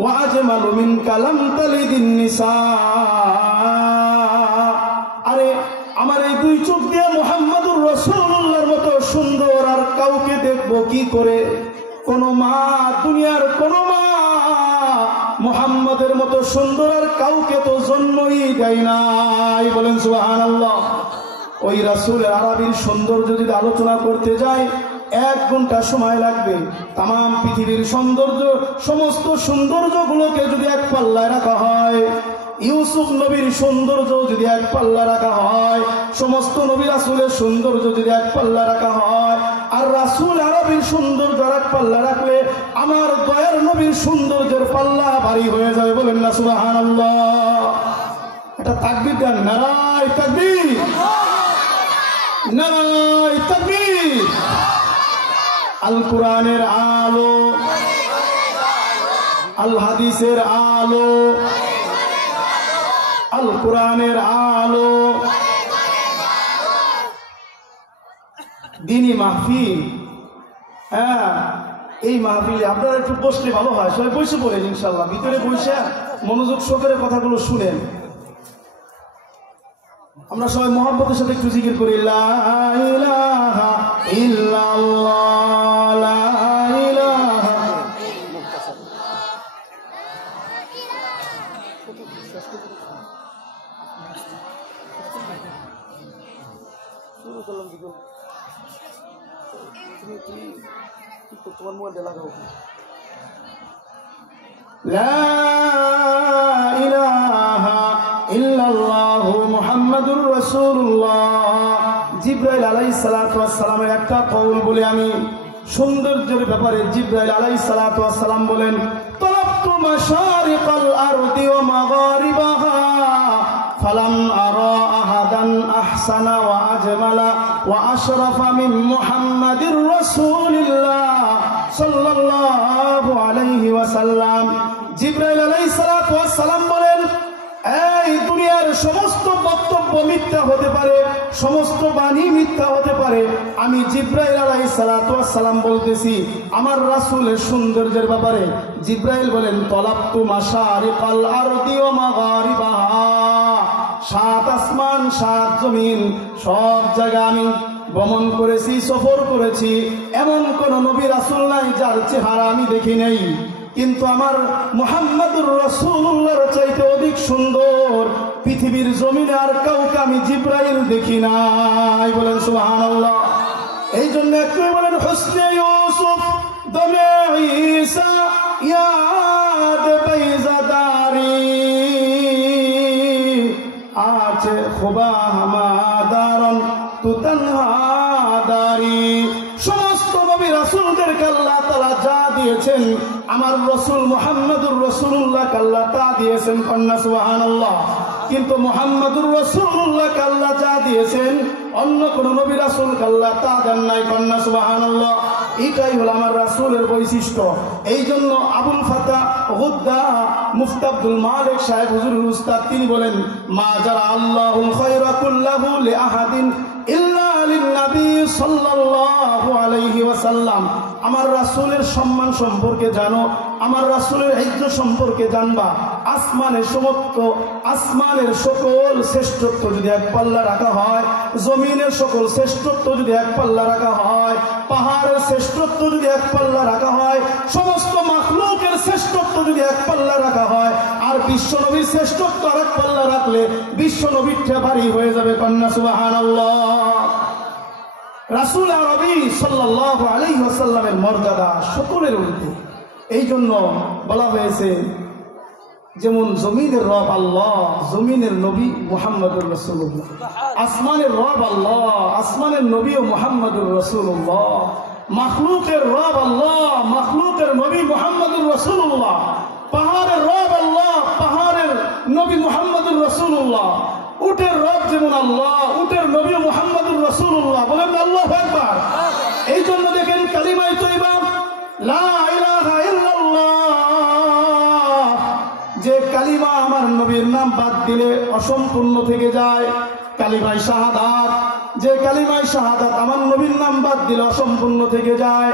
ওয়া আজমালু মিনকা লাম তালিদিন নিসা। আরে আমার এই দুই চোখ দিয়ে মুহাম্মদুর রাসূলুল্লাহর মতো সুন্দর আর কাউকে দেখবো কি করে? কোন মা, দুনিয়ার কোন মা মুহাম্মদের মতো সুন্দর আর কাউকে তো জন্মই দেয় নাই। বলেন সুবহানাল্লাহ। ওই রাসূলের আরবির সৌন্দর্য যদি আলোচনা করতে যাই 1 ঘন্টা সময় লাগবে। তাম পৃথিবীর সৌন্দর্য, সমস্ত সৌন্দর্যগুলোকে যদি এক পাল্লায় রাখা হয়, ইউসুফ নবীর সৌন্দর্য যদি এক পাল্লা রাখা হয়, সমস্ত নবী রাসূলের সৌন্দর্য যদি এক পাল্লা রাখা হয়, আর রাসূল আরবির সৌন্দর্য এক পাল্লা রাখলে আমার দয়ার নবীর সৌন্দর্যের পাল্লা ভারী হয়ে যাবে। বলেন না সুবহানাল্লাহ। এটা তাকবীর দেন, নারায়ে তাকবীর, নারায়ে তাকবীর। আল কোরআনের আলো, আল হাদিসের আলো, আল কোরআনের আলো, দ্বীনি মাহফিল। হ্যাঁ, এই মাহফিলে আপনারা একটু বসলে ভালো হয়। সবাই বসে পড়েন ইনশাআল্লাহ, ভিতরে বসে মনোযোগ সহকারে কথাগুলো শুনেন। আমরা সবাই মহব্বতের সাথে একটু জিকির করি, লা ইলাহা ইল্লাল্লাহ, লা ইলাহা। তোমার মোবাইলটা লাগাও। লা ইলাহা ইল্লাল্লাহু মুহাম্মাদুর রাসূলুল্লাহ। জিবরাইল আলাইহিস সালাতু ওয়াস সালামের একটা কওল বলে আমি সৌন্দর্যের ব্যাপারে জিবরাইল আলাইহিস সালাতু ওয়াস সালাম বলেন, তালাবতু মাশারিকাল আরদি ওয়া মাগারিবাহা ফালাম আরা আহাদান আহসানা ওয়া আজমালা ওয়া আশরাফা মিন মুহাম্মাদির রাসূলিল্লাহ সাল্লাল্লাহু আলাইহি ওয়াসাল্লাম। জিবরাইল আলাইহিস সালাতু ওয়াস সালাম বলেন, এই দুনিয়ার সমস্ত বক্তব্য মিথ্যা হতে পারে, সমস্ত বাণী মিথ্যা হতে পারে, আমি জিবরাইল আলাইহিস সালাতু ওয়াস সালাম বলতেছি আমার রাসূলের সৌন্দর্যের ব্যাপারে। জিবরাইল বলেন, তলাবতু মাশারিকাল আরদি ওয়া মাগারিবাহা। 7 আসমান 7 জমিন সব জায়গা আমি ভ্রমণ করেছি, সফর করেছি। এমন কোন নবী রাসূল নাই যার চেহারা আমি দেখি নাই, কিন্তু আমার মুহাম্মদুর রাসূলুল্লাহর চাইতে অধিক সুন্দর পৃথিবীর জমিনে আর কাউকে আমি জিবরাইল দেখি নাই। বলেন সুবহানাল্লাহ। এই জন্য একটু বলেন, হুসনে ইউসুফ দমে ঈসা ইয়াদ বাইজাদারি আছে খুবা হামাদারন তু তনহাদারি। সমস্ত নবী রাসূলদেরকে আল্লাহ তাআলা যা দিয়েছেন আমার রাসূল মুহাম্মদুর রাসূলুল্লাহকে আল্লাহ তা দিয়েছেন। কন্যা সুবহানাল্লাহ। কিন্তু মুহাম্মদুর রাসূলুল্লাহকে আল্লাহ যা দিয়েছেন অন্য কোন নবী রাসূলকে আল্লাহ তা দেন নাই। কন্যা সুবহানাল্লাহ। এটাই হলো আমার রাসূলের বৈশিষ্ট্য। এই জন্য আবুল ফাতাহ গুদ্দা মুফতি আব্দুল মালিক সাহেব হুজুরুল উস্তাদ তিনি বলেন, মা জারা আল্লাহুল খায়রা কুল্লাহু লিআহাদিন ইল্লা লিন-নবী সাল্লাল্লাহু আলাইহি ওয়াসাল্লাম। আমার রাসূলের সম্মান সম্পর্কে জানো, আমার রাসূলের ইজ্জত সম্পর্কে জানবা। আসমানের সকল শ্রেষ্ঠত্ব যদি এক পাল্লা রাখা হয়, জমিনের সকল শ্রেষ্ঠত্ব যদি এক পাল্লা রাখা হয়, পাহাড়ের শ্রেষ্ঠত্ব যদি এক পাল্লা রাখা হয়, সমস্ত মাখলুকের শ্রেষ্ঠত্ব যদি এক পাল্লা রাখা হয়, আর বিশ্বনবীর শ্রেষ্ঠত্ব আর এক পাল্লা রাখলে বিশ্বনবীরটা ভারী হয়ে যাবে। কন্যা সুবহানাল্লাহ। রাসূল আরবি সাল্লাল্লাহু আলাইহি ওয়াসাল্লামের মর্যাদা সকলের ঊর্ধ্বে। এই জন্য বলা হয়েছে, যেমন জমিনের রব আল্লাহ, জমিনের নবী মুহাম্মদুর রাসূলুল্লাহ। আসমানের রব আল্লাহ, আসমানের নবী ও মুহাম্মদুর রাসূলুল্লাহ। মাখলুকের রব আল্লাহ, মাখলুকের নবী মুহাম্মদুর রাসূলুল্লাহ। পাহাড়ের রব আল্লাহ, পাহাড়ের নবী মুহাম্মদুর রাসূলুল্লাহ। উটের রব যেমন আল্লাহ, উটের নবী মুহাম্মদুর রাসূলুল্লাহ। বলেন আল্লাহু আকবার। এই জন্য দেখেন কালিমায়ে তয়্যিবা লা ইলাহা ইল্লাল্লাহ, যে কালিমা আমার নবীর নাম বাদ দিলে অসম্পূর্ণ থেকে যায়। কালিমায়ে শাহাদাত, যে কালিমায়ে শাহাদাত আমার নবীর নাম বাদ দিলে অসম্পূর্ণ থেকে যায়।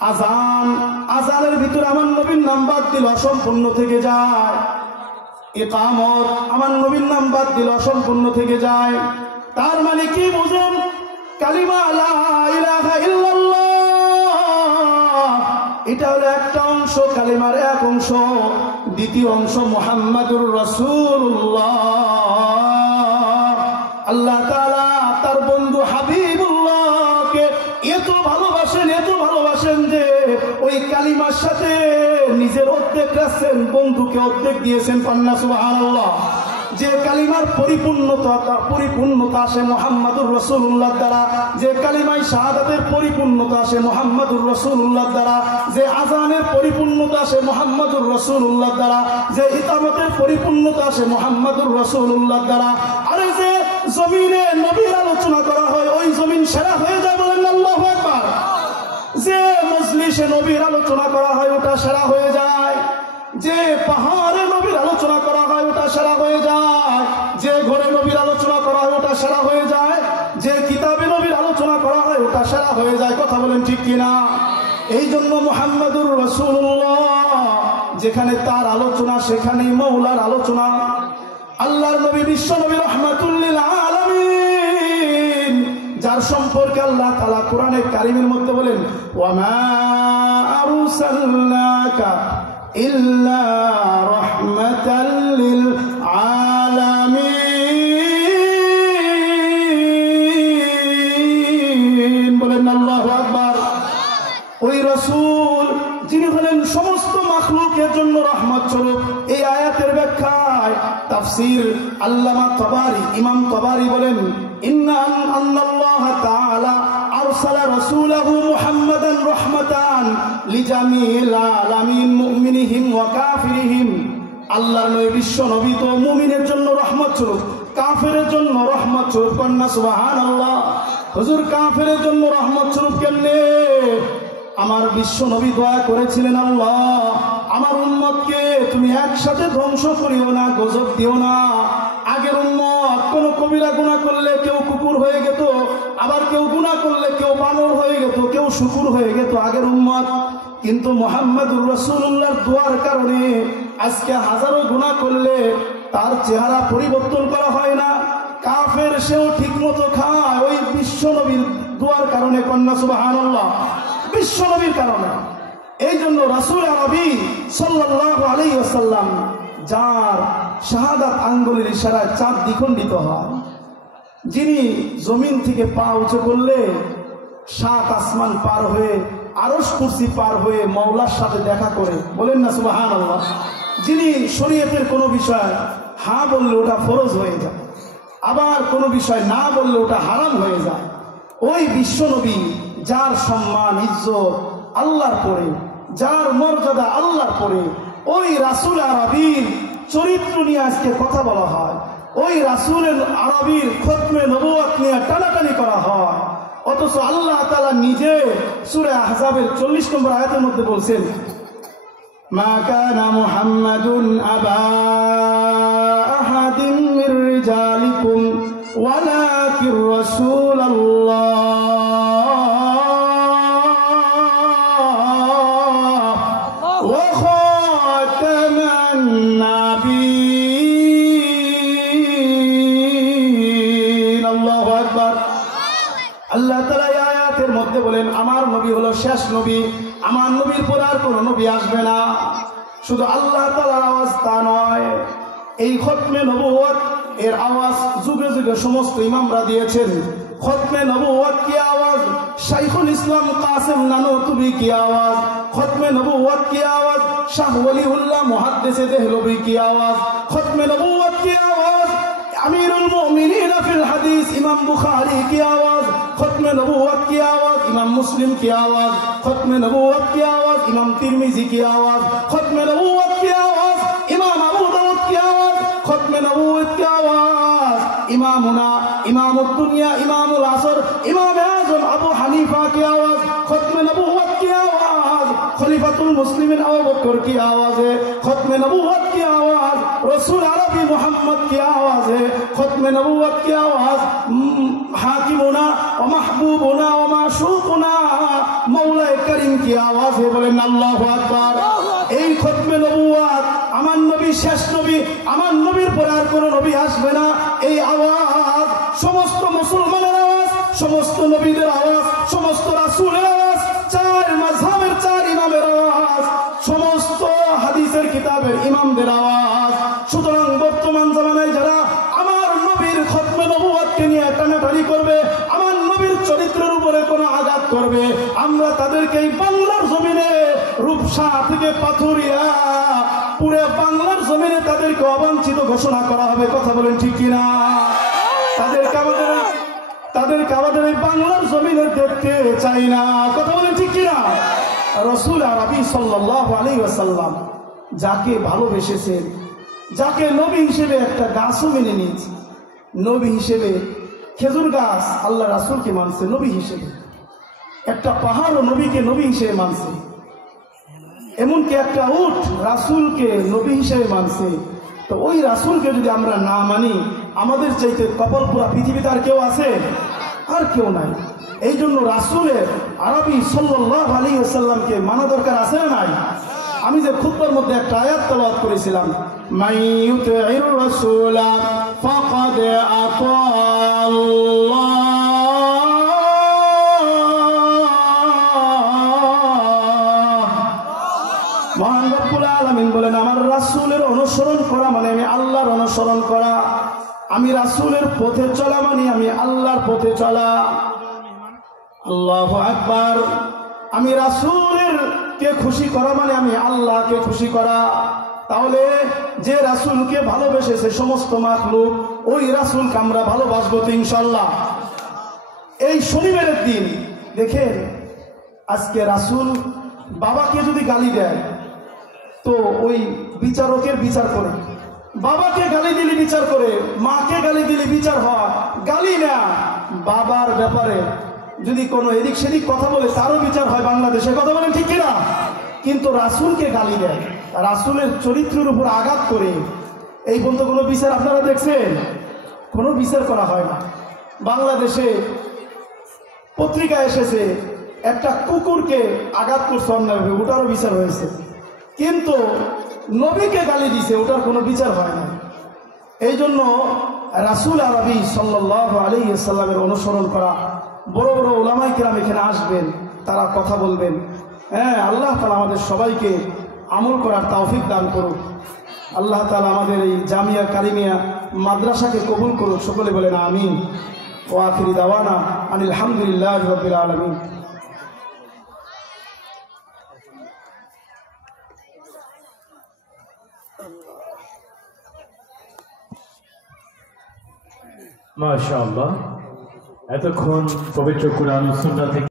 আজান, আজানের ভিতরে আমার নবীর নাম বাদ দিল অসম্পূর্ণ থেকে যায়। ইকামত, আমার নবীর নাম বাদ দিল অসম্পূর্ণ থেকে যায়। তার মানে কি বুঝেন? কালিমা লা ইলাহা ইল্লাল্লাহ এটা হলো একটা অংশ, কালিমার এক অংশ। দ্বিতীয় অংশ মুহাম্মাদুর রাসূলুল্লাহ। আল্লাহ তাআলা তার বন্ধু হাবিবুল্লাহকে এত ভালোবাসেন যে ওই কালিমার সাথে নিজের অর্ধেক রাখছেন, বন্ধুকে অর্ধেক দিয়েছেন। পান্না সুবহানাল্লাহ। যে কালিমার পরিপূর্ণতা আসে মুহাম্মাদুর রাসূলুল্লাহ দ্বারা, যে কালিমায় শাহাদাতের পরিপূর্ণতা আসে মুহাম্মাদুর রাসূলুল্লাহ দ্বারা, যে আযানের পরিপূর্ণতা আসে মুহাম্মাদুর রাসূলুল্লাহ দ্বারা, যে ইকামতের পরিপূর্ণতা আসে মুহাম্মাদুর রাসূলুল্লাহ দ্বারা। আরে যে জমিনে নবীর আলোচনা করা হয় ওই জমিন সেরা হয়ে যায়, বলেন আল্লাহু আকবার। যে মজলিসে নবীর আলোচনা করা হয় ওটা সেরা হয়ে যায়। যে পাহাড়ে নবীর আলোচনা করা হয় ওটা সেরা হয়ে যায়। যে ঘরে নবীর আলোচনা করা হয় ওটা সেরা হয়ে যায়। যে কিতাবে নবীর আলোচনা করা হয় ওটা সেরা হয়ে যায়। কথা বলেন ঠিক কিনা? এই জন্য মুহাম্মাদুর রাসূলুল্লাহ যেখানে তার আলোচনা সেখানেই মওলার আলোচনা। আল্লাহর নবী বিশ্ব নবী রাহমাতুল লিল আলামিন, যার সম্পর্কে আল্লাহ তাআলা কোরআনে কারীমের মধ্যে বলেন ওয়া মা আরসালনাকা ইল্লা রাহমাতাল লিল আলামিন। বলেন আল্লাহু আকবার। ওই রাসূল যিনি হলেন সমস্ত মাখলুকের জন্য রহমত স্বরূপ। এই আয়াতের ব্যাখ্যায় তাফসীর আল্লামা তাবারি, ইমাম তাবারি বলেন ইন্না আল্লাহ তাআলা আরসালা রাসূলাহু মুহাম্মাদান রাহমাতান লিজামিল আলামিন মুমিনিহিম ওয়া কাফিরিহিম। আল্লাহর নবী বিশ্ব নবী তো মুমিনের জন্য রহমত স্বরূপ, কাফেরের জন্য রহমত স্বরূপ। কন্যা সুবহানাল্লাহ। হুজুর কাফেরের জন্য রহমত স্বরূপ কেমনে? আমার বিশ্ব নবী দোয়া করেছিলেন, আল্লাহ আমার উম্মতকে তুমি একসাথে ধ্বংস করিও না, গজব দিও না। আগের উম্মত কোন কবিরা গুনাহ করলে কেউ কুকুর হয়ে যেত, আবার কেউ গুনাহ করলে কেউ বানর হয়ে যেত, কেউ শুকুর হয়ে যেত আগের উম্মত। কিন্তু মুহাম্মাদুর রাসূলুল্লাহর দোয়ার কারণে আজকে হাজারো গুনাহ করলে তার চেহারা পরিবর্তন করা হয় না। কাফের সেও ঠিক মতো খায় ওই বিশ্ব নবীর দোয়ার কারণে। কন্যা সুবহানাল্লাহ। বিশ্ব নবীর কারণে। এই জন্য রাসূল আরবি সাল্লাল্লাহু আলাইহি ওয়াসাল্লাম যার শাহাদাত আঙ্গুলের ইশারায় চাঁদ দ্বিখণ্ডিত হয়, যিনি জমিন থেকে পা উঁচু করলে 7 আসমান পার হয়ে আরশ কুরসি পার হয়ে মাওলার সাথে দেখা করে, বলেন না সুবহানাল্লাহ। যিনি শরীয়তের কোনো বিষয় হ্যাঁ বললে ওটা ফরজ হয়ে যায়, আবার কোনো বিষয় না বললে ওটা হারাম হয়ে যায়। ওই বিশ্ব নবী যার সম্মান ইজ্জত আল্লাহর পরে, যার মর্যাদা আল্লাহর পরে, ওই রাসূল আরবির চরিত্র নিয়ে আজকে কথা বলা হয়। ওই রাসূলের আরবির খতমে নবুয়ত নিয়ে টানাটানি করা হয়। অথচ আল্লাহ তাআলা নিজে সূরা আহজাবের 40 নম্বর আয়াতের মধ্যে বলছেন মা কানা মুহাম্মাদুন আবা আহাদিম মির রিজালিকুম ওয়ালাকির রাসূলুল্লাহ ওয়া খাতামান নাবিয়্যিন। আল্লাহু আকবার। আল্লাহ তাআলা এই আয়াতের মধ্যে বলেন আমার নবী হলো শেষ নবী, আমার নবীর পর আর কোনো নবী আসবে না। শুধু আল্লাহ তাআলার আওয়াজ তা নয়, এই খতমে নবুয়ত এর আওয়াজ যুগে যুগে সমস্ত ইমামরা দিয়েছেন। খতমে নবুয়ত কি আওয়াজ শাইখুল ইসলাম কাসেম নানুতুবি কি আওয়াজ, খতমে নবুয়ত কি আওয়াজ শাহ ওলিউল্লাহ মুহাদ্দিস দেহলভী কি আওয়াজ, খতমে নবুয়ত কি আওয়াজ আমিরুল মুমিনিন ফিল হাদিস ইমাম বুখারী কি আওয়াজ, খতমে নবুয়ত কি আওয়াজ ইমাম মুসলিম কি আওয়াজ, খতমে নবুয়ত কি আওয়াজ ইমাম তিরমিজি কি আওয়াজ, খতমে নবুয়ত কি আওয়াজ ইমাম আবু দাউদ কি আওয়াজ, খতমে নবুয়ত কি আওয়াজ ইমামুনা ইমামুদ দুনিয়া ইমামুল আসর ইমাম আযম আবু হানিফা কি আওয়াজ, খতমে নবুয়ত কি আওয়াজ খলিফাতুল মুসলিমিন আবু বকর কি आवाज है, खत्म नबूवत की आवाज रसूल अरबी मोहम्मद की आवाज है, खत्म नबूवत की आवाज हाकिमुना व महबूबुना व माशूकुना मौला करीम কি আওয়াজে বলেন আল্লাহু আকবার। এই খতমে নবুয়ত, আমার নবী শেষ নবী, আমার নবীর পরে আর কোন নবী আসবে না। এই আওয়াজ সমস্ত মুসলমানের আওয়াজ, সমস্ত নবীদের আওয়াজ, সমস্ত রাসূলের আওয়াজ, চার মাযহাবের চার ইমামের আওয়াজ, সমস্ত হাদিসের কিতাবের ইমামদের আওয়াজ। সুতরাং বর্তমান জামানায় যারা আমার নবীর খতমে নবুয়তকে নিয়ে টানাটানি করবে, আমার নবীর চরিত্রের উপরে কোনো আঘাত করবে, আমরা তাদেরকে এই বাংলার জমিনে রূপসা থেকে পাথুরিয়া পুরো বাংলার জমিনে তাদেরকে অবাঞ্ছিত ঘোষণা করা হবে। কথা বলেন ঠিক কিনা? তাদেরকে আমাদের এই বাংলার জমিনে দেখতে চাই না। কথা বলেন ঠিক কিনা? রাসূল আরবি সাল্লাল্লাহু আলাইহি ওয়াসাল্লাম যাকে ভালোবেসেছেন, যাকে নবী হিসেবে একটা গাছও মেনে নিয়েছে, নবী হিসেবে খেজুর গাছ আল্লাহ রাসূলকে মানছে নবী হিসেবে, একটা পাহাড়ও নবীকে নবী হিসেবে মানছে, এমনকি একটা উট রাসূলকে নবী হিসেবে মানছে। তো ওই রাসূলকে যদি আমরা না মানি, আমাদের চাইতে কপাল পুরা পৃথিবীতে আর কেউ আছে? আর কেউ নাই। এই জন্য রাসূলের আরবি সাল্লাল্লাহু আলাইহি ওয়াসাল্লামকে মানা দরকার আছে না নাই? আমি যে খুতবার মধ্যে একটা আয়াত তেলাওয়াত করেছিলাম, মাইয়ুতির রাসূলা ফাকাদ আতাল্লাহ, মহান রব্বুল আলামিন বলেন আমার রাসূলের অনুসরণ করা মানে আমি আল্লাহর অনুসরণ করা, আমি রাসূলের পথে চলা মানে আমি আল্লাহর পথে চলা। আল্লাহু আকবার। আমি রাসূলের কে খুশি করা মানে আমি আল্লাহকে খুশি করা। তাহলে যে রাসূলকে ভালোবেসেছে সমস্ত মাখলুক, ওই রাসূলকে আমরা ভালোবাসবো তো ইনশাআল্লাহ। এই শনিবারের দিন দেখেন, আজকে রাসূল বাবাকে যদি গালি দেয় তো ওই বিচারকের বিচার করে, বাবাকে গালি দিলে বিচার করে, মাকে গালি দিলে বিচার হয়, গালি না বাবার ব্যাপারে যদি কোনো এদিক সেদিক কথা বলে তারও বিচার হয় বাংলাদেশে। কথা বলেন ঠিক কিনা? কিন্তু রাসূলকে গালি দেয়, রাসূলের চরিত্রের উপর আঘাত করে, এই পর্যন্ত কোনো বিচার আপনারা দেখছেন? কোনো বিচার করা হয় না। বাংলাদেশে পত্রিকা এসেছে একটা কুকুরকে আঘাত করছে অন্যায়ভাবে, ওটারও বিচার হয়েছে, কিন্তু নবীকে গালি দিছে ওটার কোনো বিচার হয় না। এই জন্য রাসূল আরবি সাল্লাল্লাহু আলাইহি ওয়াসাল্লামের অনুসরণ করা। বড় বড় উলামায়ে কিরাম এখানে আসবেন, তারা কথা বলবেন। হ্যাঁ, আল্লাহ তাআলা আমাদের সবাইকে আমল করার তৌফিক দান করুন। আল্লাহ তাআলা আমাদের এই জামিয়া কারিমিয়া মাদ্রাসাকে কবুল করুন। সকলে বলেন আমিন। ওয়া আখিরি দাওয়ানা আনিল হামদুলিল্লাহি রাব্বিল আলামিন। মাশাআল্লাহ, এতক্ষণ পবিত্র কুরআন ও সুন্নাহ থেকে